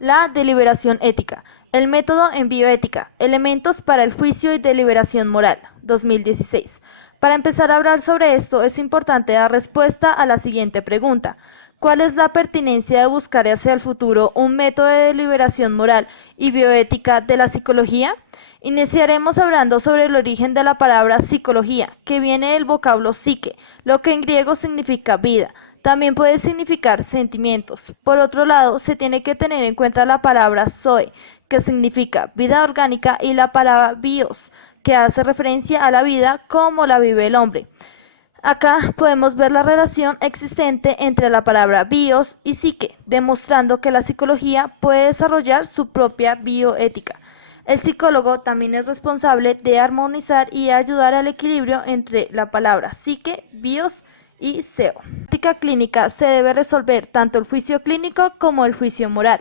La deliberación ética. El método en bioética. Elementos para el juicio y deliberación moral. 2016. Para empezar a hablar sobre esto es importante dar respuesta a la siguiente pregunta. ¿Cuál es la pertinencia de buscar hacia el futuro un método de deliberación moral y bioética de la psicología? Iniciaremos hablando sobre el origen de la palabra psicología, que viene del vocablo psique, lo que en griego significa vida. También puede significar sentimientos. Por otro lado, se tiene que tener en cuenta la palabra zoe, que significa vida orgánica, y la palabra bios, que hace referencia a la vida como la vive el hombre. Acá podemos ver la relación existente entre la palabra bios y psique, demostrando que la psicología puede desarrollar su propia bioética. El psicólogo también es responsable de armonizar y ayudar al equilibrio entre la palabra psique, bios y SEO. En la práctica clínica se debe resolver tanto el juicio clínico como el juicio moral.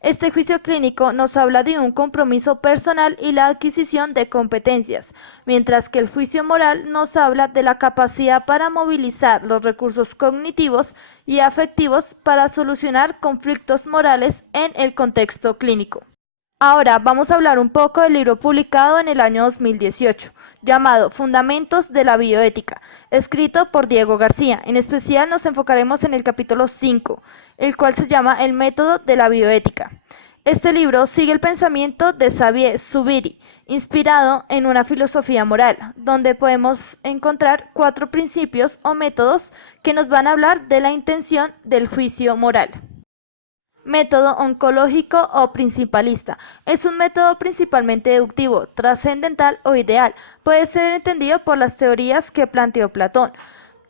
Este juicio clínico nos habla de un compromiso personal y la adquisición de competencias, mientras que el juicio moral nos habla de la capacidad para movilizar los recursos cognitivos y afectivos para solucionar conflictos morales en el contexto clínico. Ahora vamos a hablar un poco del libro publicado en el año 2018, llamado Fundamentos de la Bioética, escrito por Diego García. En especial nos enfocaremos en el capítulo 5, el cual se llama El método de la bioética. Este libro sigue el pensamiento de Xavier Zubiri, inspirado en una filosofía moral, donde podemos encontrar 4 principios o métodos que nos van a hablar de la intención del juicio moral. Método oncológico o principalista. Es un método principalmente deductivo, trascendental o ideal. Puede ser entendido por las teorías que planteó Platón.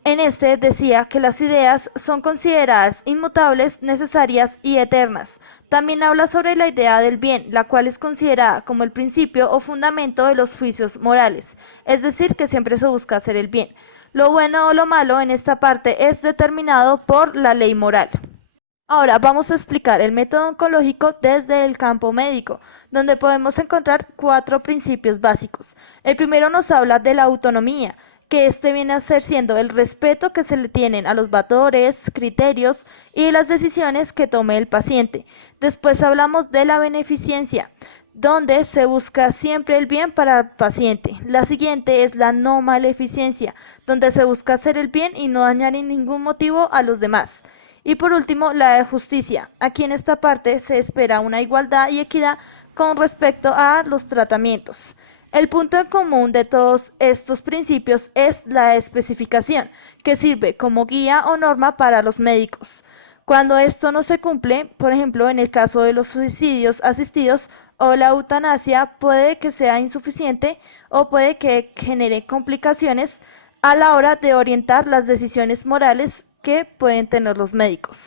En este decía que las ideas son consideradas inmutables, necesarias y eternas. También habla sobre la idea del bien, la cual es considerada como el principio o fundamento de los juicios morales, es decir, que siempre se busca hacer el bien. Lo bueno o lo malo en esta parte es determinado por la ley moral. Ahora vamos a explicar el método oncológico desde el campo médico, donde podemos encontrar 4 principios básicos. El primero nos habla de la autonomía, que este viene a ser siendo el respeto que se le tienen a los valores, criterios y las decisiones que tome el paciente. Después hablamos de la beneficencia, donde se busca siempre el bien para el paciente. La siguiente es la no maleficencia, donde se busca hacer el bien y no dañar en ningún motivo a los demás. Y por último, la de justicia. Aquí en esta parte se espera una igualdad y equidad con respecto a los tratamientos. El punto en común de todos estos principios es la especificación, que sirve como guía o norma para los médicos. Cuando esto no se cumple, por ejemplo, en el caso de los suicidios asistidos o la eutanasia, puede que sea insuficiente o puede que genere complicaciones a la hora de orientar las decisiones morales que pueden tener los médicos.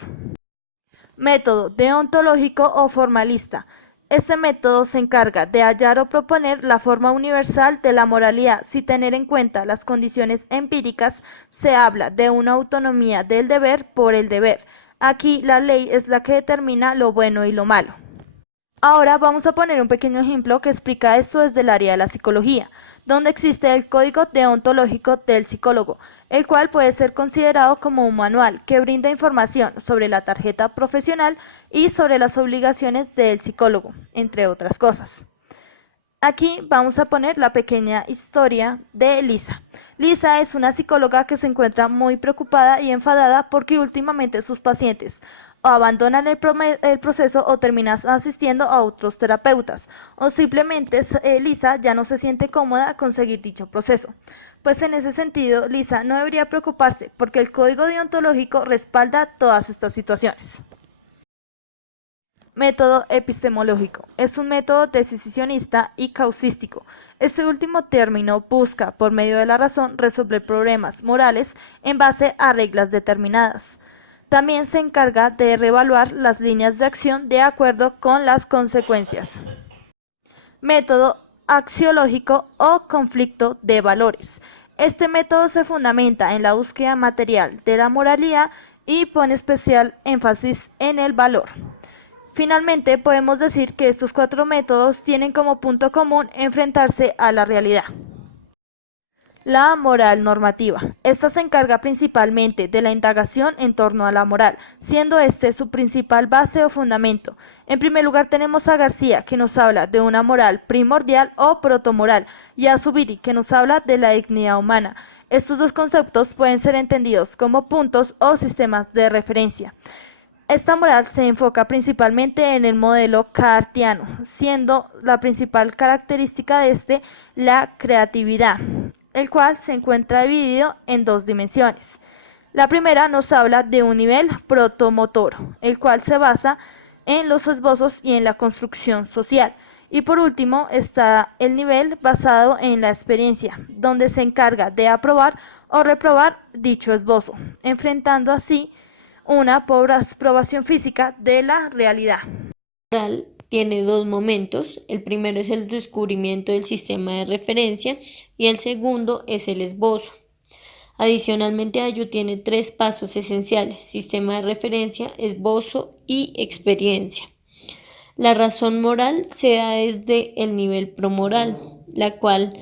Método deontológico o formalista. Este método se encarga de hallar o proponer la forma universal de la moralidad sin tener en cuenta las condiciones empíricas. Se habla de una autonomía del deber por el deber. Aquí la ley es la que determina lo bueno y lo malo. Ahora vamos a poner un pequeño ejemplo que explica esto desde el área de la psicología, donde existe el código deontológico del psicólogo, el cual puede ser considerado como un manual que brinda información sobre la tarjeta profesional y sobre las obligaciones del psicólogo, entre otras cosas. Aquí vamos a poner la pequeña historia de Lisa. Lisa es una psicóloga que se encuentra muy preocupada y enfadada porque últimamente sus pacientes o abandonan el proceso o terminan asistiendo a otros terapeutas, o simplemente Lisa ya no se siente cómoda con seguir dicho proceso. Pues en ese sentido, Lisa no debería preocuparse porque el código deontológico respalda todas estas situaciones. Método epistemológico. Es un método decisionista y causístico. Este último término busca, por medio de la razón, resolver problemas morales en base a reglas determinadas. También se encarga de reevaluar las líneas de acción de acuerdo con las consecuencias. Método axiológico o conflicto de valores. Este método se fundamenta en la búsqueda material de la moralidad y pone especial énfasis en el valor. Finalmente, podemos decir que estos 4 métodos tienen como punto común enfrentarse a la realidad. La moral normativa. Esta se encarga principalmente de la indagación en torno a la moral, siendo este su principal base o fundamento. En primer lugar tenemos a García, que nos habla de una moral primordial o protomoral, y a Zubiri, que nos habla de la dignidad humana. Estos dos conceptos pueden ser entendidos como puntos o sistemas de referencia. Esta moral se enfoca principalmente en el modelo kantiano, siendo la principal característica de este la creatividad, el cual se encuentra dividido en dos dimensiones. La primera nos habla de un nivel protomotor, el cual se basa en los esbozos y en la construcción social. Y por último está el nivel basado en la experiencia, donde se encarga de aprobar o reprobar dicho esbozo, enfrentando así una aprobación física de la realidad. Moral tiene dos momentos. El primero es el descubrimiento del sistema de referencia y el segundo es el esbozo. Adicionalmente a ello tiene tres pasos esenciales: sistema de referencia, esbozo y experiencia. La razón moral se da desde el nivel promoral, la cual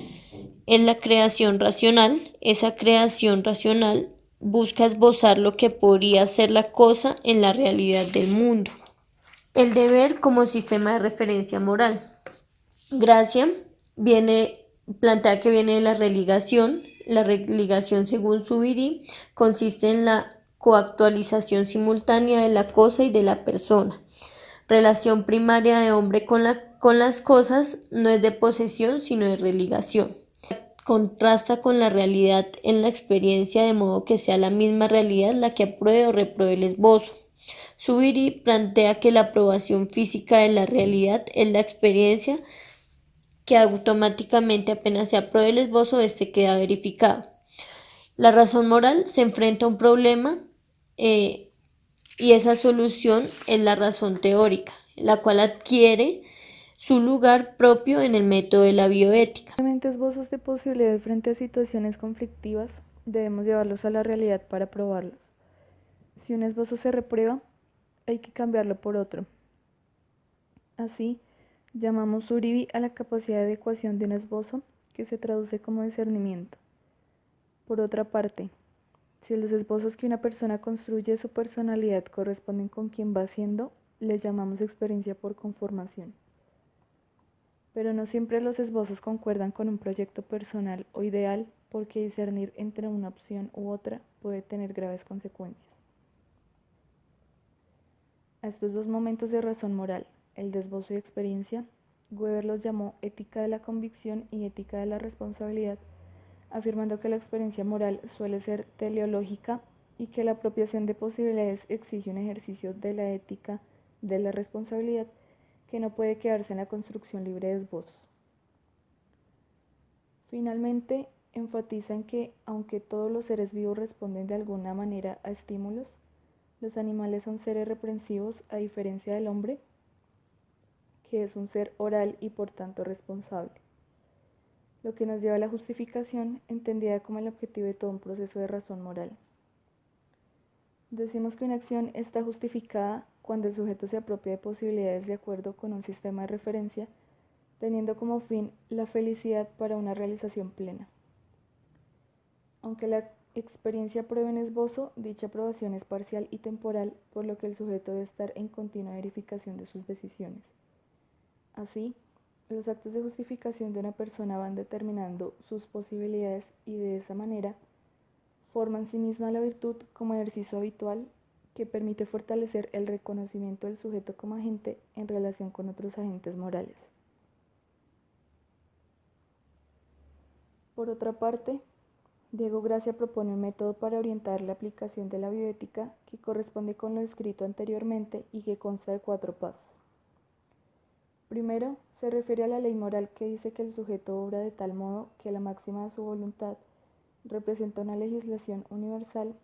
es la creación racional. Esa creación racional busca esbozar lo que podría ser la cosa en la realidad del mundo. El deber como sistema de referencia moral. Gracia plantea que viene de la religación. La religación, según Zubiri, consiste en la coactualización simultánea de la cosa y de la persona. Relación primaria de hombre con las cosas no es de posesión, sino de religación. Contrasta con la realidad en la experiencia, de modo que sea la misma realidad la que apruebe o repruebe el esbozo. Zubiri plantea que la aprobación física de la realidad es la experiencia, que automáticamente apenas se apruebe el esbozo, este queda verificado. La razón moral se enfrenta a un problema y esa solución es la razón teórica, la cual adquiere su lugar propio en el método de la bioética. Esbozos de posibilidades frente a situaciones conflictivas, debemos llevarlos a la realidad para probarlos. Si un esbozo se reprueba, hay que cambiarlo por otro. Así, llamamos Uribe a la capacidad de adecuación de un esbozo, que se traduce como discernimiento. Por otra parte, si los esbozos que una persona construye de su personalidad corresponden con quien va siendo, les llamamos experiencia por conformación. Pero no siempre los esbozos concuerdan con un proyecto personal o ideal, porque discernir entre una opción u otra puede tener graves consecuencias. A estos dos momentos de razón moral, el de esbozo y experiencia, Weber los llamó ética de la convicción y ética de la responsabilidad, afirmando que la experiencia moral suele ser teleológica y que la apropiación de posibilidades exige un ejercicio de la ética de la responsabilidad que no puede quedarse en la construcción libre de esbozos. Finalmente, enfatiza en que, aunque todos los seres vivos responden de alguna manera a estímulos, los animales son seres reprensivos, a diferencia del hombre, que es un ser oral y por tanto responsable. Lo que nos lleva a la justificación, entendida como el objetivo de todo un proceso de razón moral. Decimos que una acción está justificada cuando el sujeto se apropia de posibilidades de acuerdo con un sistema de referencia, teniendo como fin la felicidad para una realización plena. Aunque la experiencia pruebe en esbozo, dicha aprobación es parcial y temporal, por lo que el sujeto debe estar en continua verificación de sus decisiones. Así, los actos de justificación de una persona van determinando sus posibilidades y de esa manera forman en sí misma la virtud como ejercicio habitual que permite fortalecer el reconocimiento del sujeto como agente en relación con otros agentes morales. Por otra parte, Diego Gracia propone un método para orientar la aplicación de la bioética que corresponde con lo descrito anteriormente y que consta de 4 pasos. Primero, se refiere a la ley moral que dice que el sujeto obra de tal modo que la máxima de su voluntad representa una legislación universal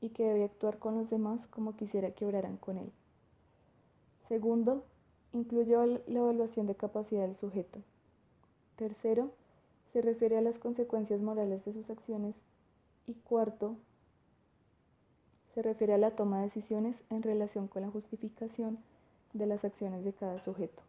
y que debe actuar con los demás como quisiera que obraran con él. Segundo, incluye la evaluación de capacidad del sujeto. Tercero, se refiere a las consecuencias morales de sus acciones. Y cuarto, se refiere a la toma de decisiones en relación con la justificación de las acciones de cada sujeto.